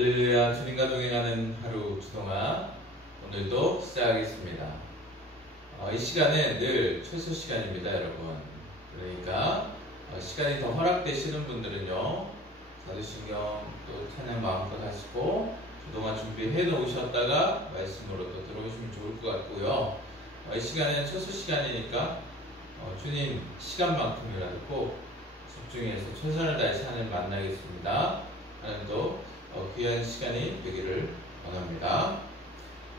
할렐루야. 주님과 동행하는 하루 주동아, 오늘도 시작하겠습니다. 이 시간은 늘 최소 시간입니다, 여러분. 그러니까 시간이 더 허락되시는 분들은요, 사도신경 또 찬양 마음껏 하시고 그동안 준비해 놓으셨다가 말씀으로 또 들어오시면 좋을 것 같고요. 이 시간은 최소 시간이니까 주님 시간만큼이라도 꼭 집중해서 최선을 다해서 하나님 만나겠습니다. 하나님도 귀한 시간이 되기를 원합니다.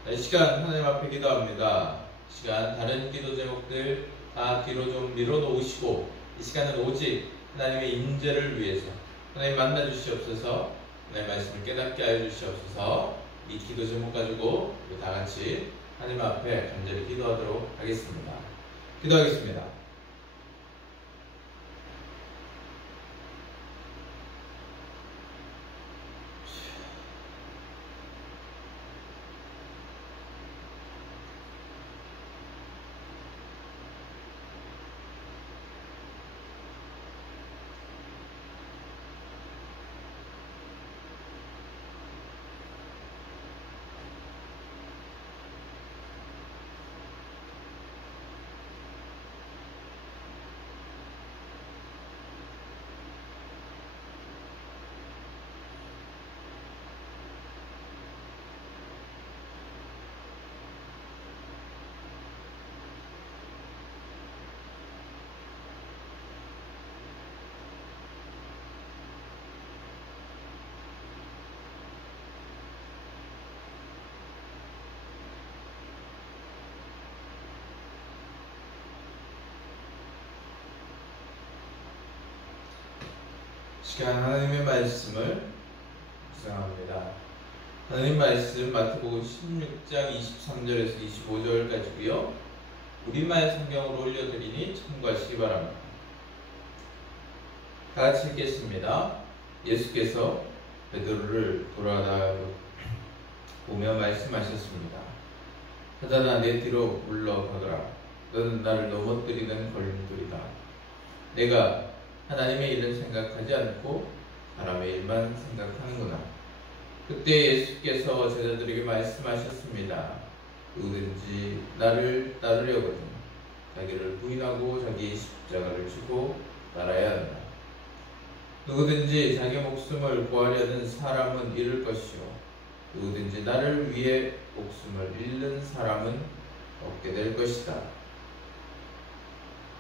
이 시간 하나님 앞에 기도합니다. 이 시간 다른 기도 제목들 다 뒤로 좀 밀어놓으시고 이 시간은 오직 하나님의 임재를 위해서 하나님 만나 주시옵소서. 하나님 말씀을 깨닫게 하여 주시옵소서. 이 기도 제목 가지고 다 같이 하나님 앞에 간절히 기도하도록 하겠습니다. 기도하겠습니다. 시간 하나님의 말씀을 묵상합니다. 하나님 말씀 마태복음 16장 23절에서 25절까지고요. 우리말 성경으로 올려드리니 참고하시기 바랍니다. 다 같이 읽겠습니다. 예수께서 베드로를 돌아다 보며 말씀하셨습니다. 사단아, 내 뒤로 물러가거라. 너는 나를 넘어뜨리는 걸림돌이다. 내가 하나님의 일은 생각하지 않고 사람의 일만 생각하는구나. 그때 예수께서 제자들에게 말씀하셨습니다. 누구든지 나를 따르려거든 자기를 부인하고 자기 십자가를 지고 따라야 한다. 누구든지 자기 목숨을 구하려는 사람은 잃을 것이요 누구든지 나를 위해 목숨을 잃는 사람은 얻게 될 것이다.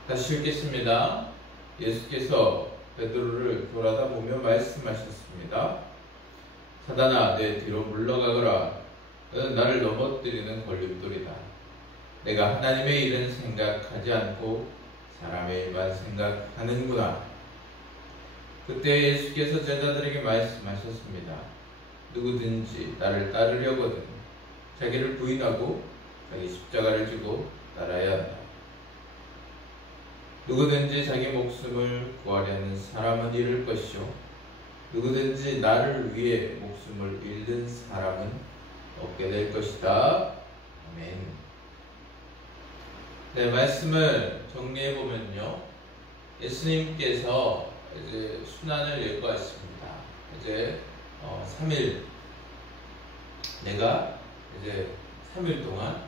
다시 읽겠습니다. 예수께서 베드로를 돌아다 보며 말씀하셨습니다. 사단아, 내 뒤로 물러가거라. 너는 나를 넘어뜨리는 걸림돌이다. 내가 하나님의 일은 생각하지 않고 사람의 일만 생각하는구나. 그때 예수께서 제자들에게 말씀하셨습니다. 누구든지 나를 따르려거든 자기를 부인하고 자기 십자가를 지고 따라야 한다. 누구든지 자기 목숨을 구하려는 사람은 잃을 것이요 누구든지 나를 위해 목숨을 잃는 사람은 얻게 될 것이다. 아멘. 네, 말씀을 정리해 보면요, 예수님께서 이제 순환을 예고하십니다. 이제 3일 내가 이제 3일 동안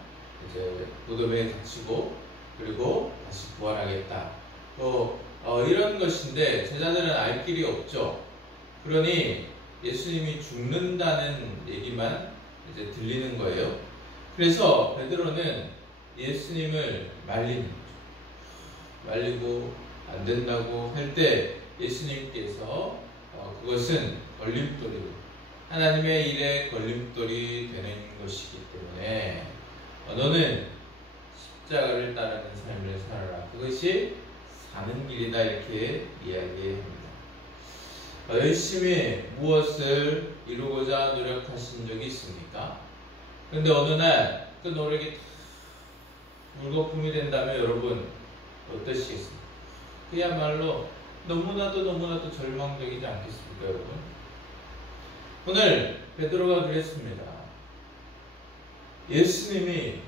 이제 무덤에 갇히고 그리고 다시 부활하겠다. 또 이런 것인데 제자들은 알 길이 없죠. 그러니 예수님이 죽는다는 얘기만 이제 들리는 거예요. 그래서 베드로는 예수님을 말리는 거죠. 말리고 안 된다고 할 때 예수님께서 그것은 걸림돌이고 하나님의 일에 걸림돌이 되는 것이기 때문에 너는 십자가를 따르는 삶을 살아라. 그것이 사는 길이다. 이렇게 이야기합니다. 열심히 무엇을 이루고자 노력하신 적이 있습니까? 그런데 어느 날 그 노력이 물거품이 된다면 여러분 어떠시겠습니까? 그야말로 너무나도 절망적이지 않겠습니까, 여러분? 오늘 베드로가 그랬습니다. 예수님이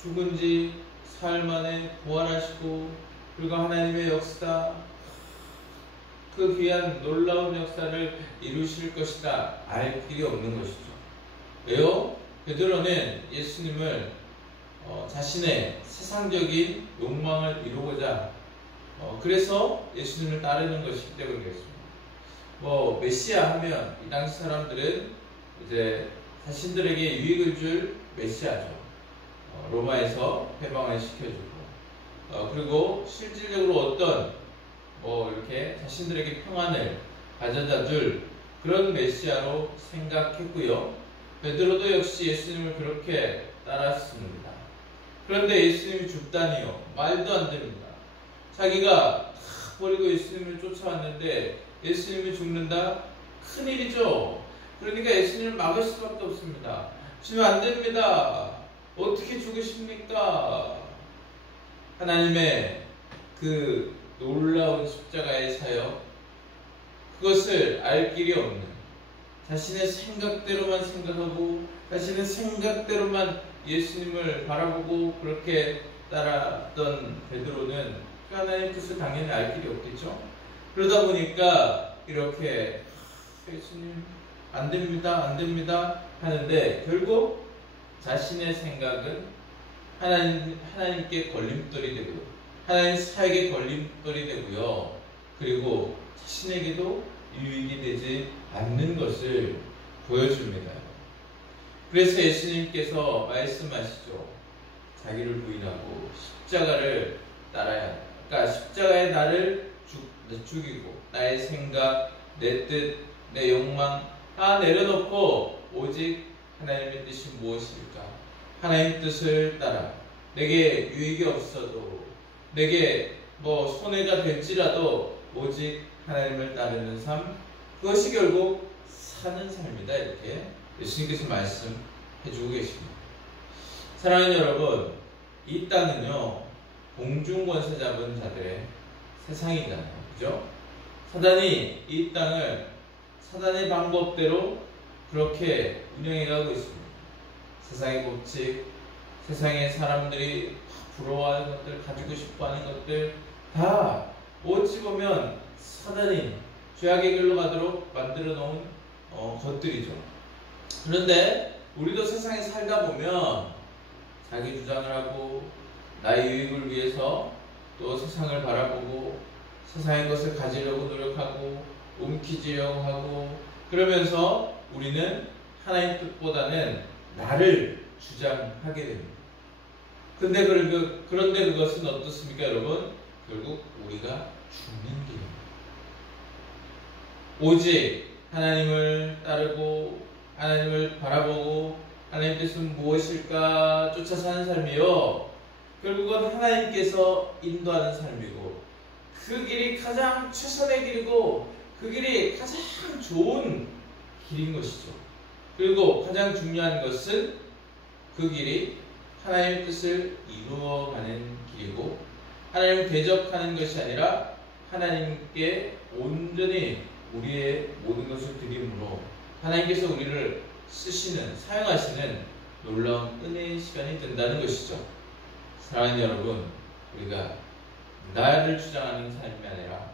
죽은 지 사흘 만에 부활하시고 그리고 하나님의 역사 그 귀한 놀라운 역사를 이루실 것이다 알 길이 없는 것이죠. 왜요? 베드로는 예수님을 자신의 세상적인 욕망을 이루고자 그래서 예수님을 따르는 것이기 때문이겠습니다. 메시아 하면 이 당시 사람들은 이제 자신들에게 유익을 줄 메시아죠. 로마에서 해방을 시켜주고 그리고 실질적으로 어떤 이렇게 자신들에게 평안을 가져다 줄 그런 메시아로 생각했고요. 베드로도 역시 예수님을 그렇게 따랐습니다. 그런데 예수님이 죽다니요. 말도 안 됩니다. 자기가 다 버리고 예수님을 쫓아왔는데 예수님이 죽는다? 큰일이죠. 그러니까 예수님을 막을 수밖에 없습니다. 주님 안 됩니다. 어떻게 죽으십니까? 하나님의 그 놀라운 십자가의 사역, 그것을 알 길이 없는, 자신의 생각대로만 생각하고 자신의 생각대로만 예수님을 바라보고 그렇게 따랐던 베드로는 하나님의 뜻을 당연히 알 길이 없겠죠. 그러다 보니까 이렇게 예수님 안 됩니다 하는데 결국 자신의 생각은 하나님께 걸림돌이 되고 하나님 사역에 걸림돌이 되고요. 그리고 자신에게도 유익이 되지 않는 것을 보여줍니다. 그래서 예수님께서 말씀하시죠. 자기를 부인하고 십자가를 따라야 한다. 그러니까 십자가에 나를 죽이고 나의 생각, 내 뜻, 내 욕망 다 내려놓고 오직 하나님의 뜻이 무엇일까? 하나님 뜻을 따라 내게 유익이 없어도 내게 손해가 될지라도 오직 하나님을 따르는 삶, 그것이 결국 사는 삶이다. 이렇게 예수님께서 말씀해주고 계십니다. 사랑하는 여러분, 이 땅은요 공중권세 잡은 자들의 세상이잖아요. 그죠? 사단이 이 땅을 사단의 방법대로 그렇게 운영해가고 있습니다. 세상의 법칙, 세상의 사람들이 부러워하는 것들, 가지고 싶어하는 것들 다 어찌 보면 사단이 죄악의 길로 가도록 만들어 놓은 것들이죠. 그런데 우리도 세상에 살다 보면 자기 주장을 하고 나의 유익을 위해서 또 세상을 바라보고 세상의 것을 가지려고 노력하고 움키지려고 하고 그러면서 우리는 하나님 뜻보다는 나를 주장하게 됩니다. 그런데 그것은 어떻습니까, 여러분? 결국 우리가 죽는 길입니다. 오직 하나님을 따르고 하나님을 바라보고 하나님 뜻은 무엇일까 쫓아 사는 삶이요. 결국은 하나님께서 인도하는 삶이고 그 길이 가장 최선의 길이고 그 길이 가장 좋은 길인 것이죠. 그리고 가장 중요한 것은 그 길이 하나님의 뜻을 이루어가는 길이고 하나님을 대적하는 것이 아니라 하나님께 온전히 우리의 모든 것을 드림으로 하나님께서 우리를 사용하시는 놀라운 은혜의 시간이 된다는 것이죠. 사랑하는 여러분, 우리가 나를 주장하는 삶이 아니라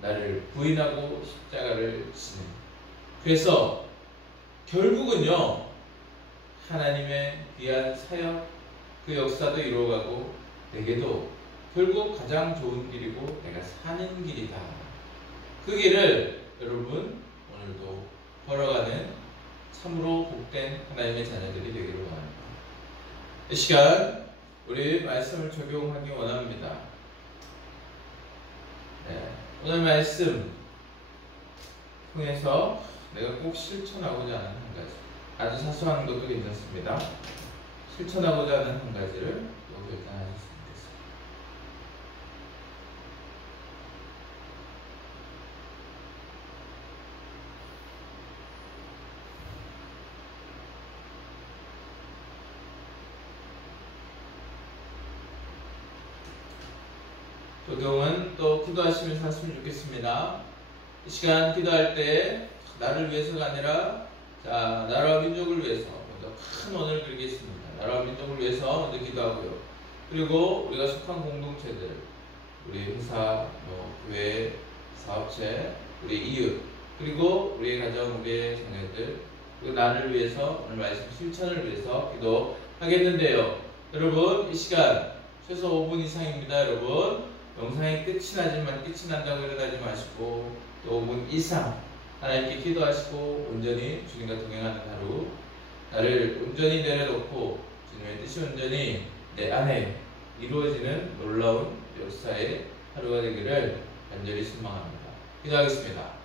나를 부인하고 십자가를 지는, 그래서 결국은요 하나님의 귀한 사역 그 역사도 이루어가고 내게도 결국 가장 좋은 길이고 내가 사는 길이다. 그 길을 여러분 오늘도 걸어가는 참으로 복된 하나님의 자녀들이 되기를 원합니다. 이 시간 우리 말씀을 적용하기 원합니다. 오늘 말씀 통해서 내가 꼭 실천하고자 하는 한 가지, 아주 사소한 것도 괜찮습니다. 실천하고자 하는 한 가지를 또 결단하셨으면 좋겠습니다. 조경은 또 기도하시면서 하시면 좋겠습니다. 이 시간 기도할 때 나를 위해서가 아니라 나라와 민족을 위해서 먼저 큰 원을 드리겠습니다. 나라와 민족을 위해서 먼저 기도하고요. 그리고 우리가 속한 공동체들, 우리 회사, 교회, 사업체, 우리 이웃, 그리고 우리의 가정, 우리의 자녀들, 그리고 나를 위해서 오늘 말씀 실천을 위해서 기도하겠는데요. 여러분 이 시간 최소 5분 이상입니다. 여러분 영상이 끝이 나지만 끝이 난다고 일어나지 마시고 또 5분 이상 하나님께 기도하시고 온전히 주님과 동행하는 하루, 나를 온전히 내려놓고 주님의 뜻이 온전히 내 안에 이루어지는 놀라운 역사의 하루가 되기를 간절히 소망합니다. 기도하겠습니다.